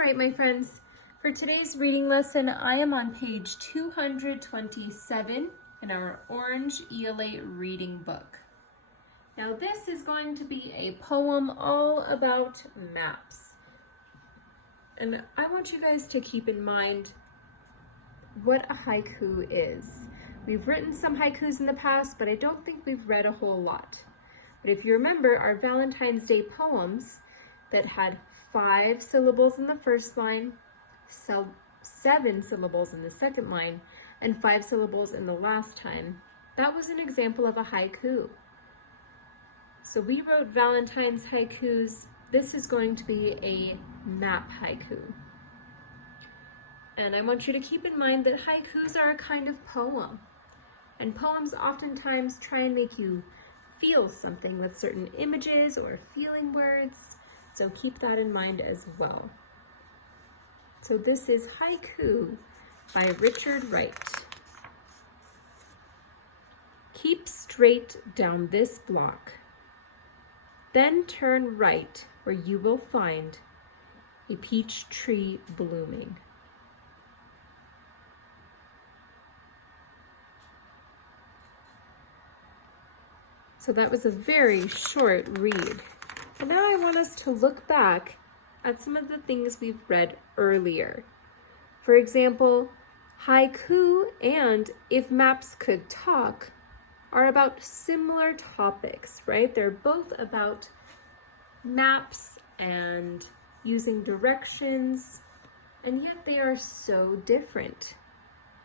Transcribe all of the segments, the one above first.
right, my friends, for today's reading lesson, I am on page 227 in our Orange ELA reading book. Now this is going to be a poem all about maps. And I want you guys to keep in mind what a haiku is. We've written some haikus in the past, but I don't think we've read a whole lot. But if you remember our Valentine's Day poems that had 5 syllables in the first line, 7 syllables in the second line, and 5 syllables in the last time, that was an example of a haiku. So we wrote Valentine's haikus. This is going to be a map haiku. And I want you to keep in mind that haikus are a kind of poem. And poems oftentimes try and make you feel something with certain images or feeling words. So keep that in mind as well. So this is Haiku by Richard Wright. Keep straight down this block. Then turn right where you will find a peach tree blooming. So that was a very short read. And now I want us to look back at some of the things we've read earlier. For example, haiku and If Maps Could Talk are about similar topics, right? They're both about maps and using directions, and yet they are so different.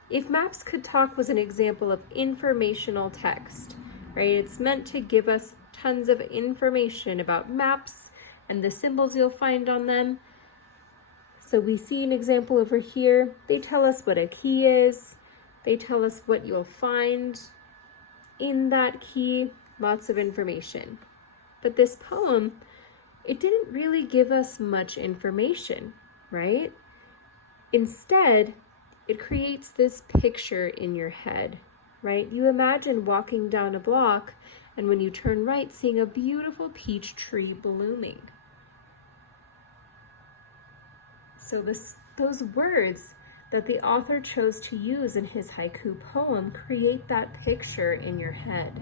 If Maps Could Talk was an example of informational text, right? It's meant to give us tons of information about maps and the symbols you'll find on them. So we see an example over here. They tell us what a key is. They tell us what you'll find in that key, lots of information. But this poem, it didn't really give us much information, right? Instead, it creates this picture in your head, right? You imagine walking down a block and when you turn right, seeing a beautiful peach tree blooming. So those words that the author chose to use in his haiku poem create that picture in your head.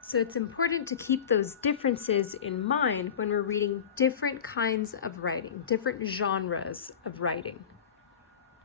So it's important to keep those differences in mind when we're reading different kinds of writing, different genres of writing.